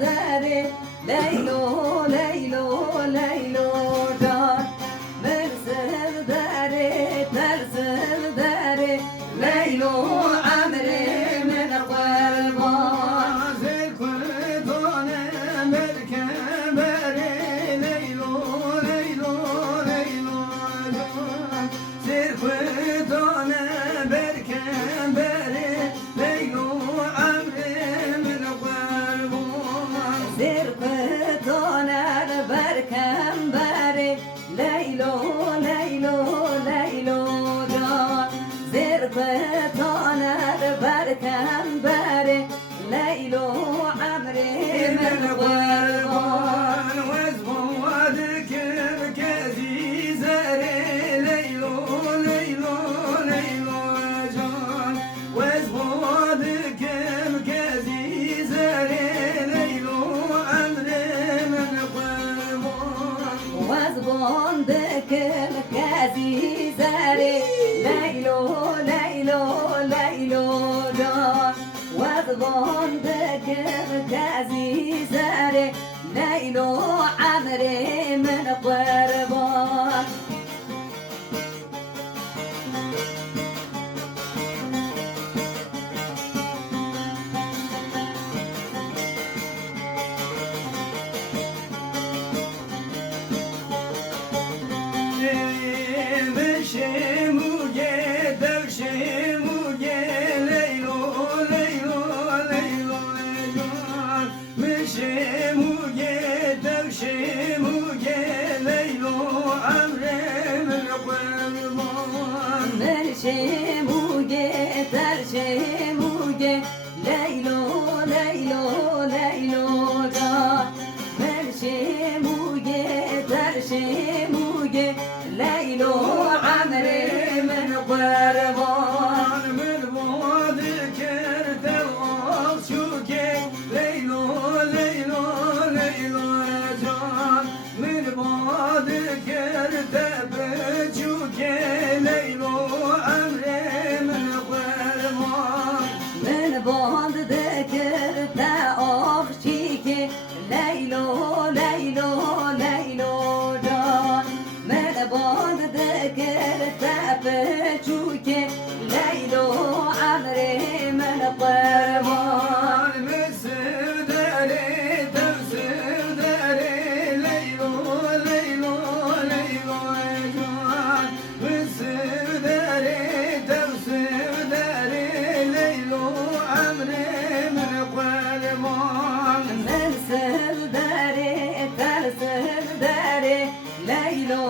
داري ليلو ليلو ليلو جان مرسل داري ترسل داري ليلو عمري من قلبان زي كردون مركب بري ليلو ليلو ليلو جان زي كردون مركب بري ليلو عمري من قلبان زرقتون البركم بري ليلو ليلو ليلو جان زرقتون البركم بري ليلو عمري من قلبان وزبودك بكازي زاري ليلو ليلو ليلو جان وزبودك بكازي زاري ليلو عمري من قلبان وزبون دكم كازي زاري ليلو ليلو ليلو جان وزبون دكم كازي زاري ليلو عمري من قربان بشموجي دوشموجي ليلو ليلو ليلو جان بشموجي دوشموجي ليلو عمري من قلبان من شموجي ترشموجي ليلو ليلو ليلو جان من شموجي ترشموجي ليلو عمري من قربان من بعد كرت الشوكي ليلو ليلو ليلو جان من بعد كرت بشوكي ليلو عمري من قربان من بعد ذكرت أخشيكي ليلو ليلو ليلو جان من بعد ذكرت بشوكي ليلو عمري من قربان مسر داري تفسر داري ليلو ليلو ليلو جان مسر داري تفسر داري ليلو عمري من قلبان من سر داري ترسل داري ليلو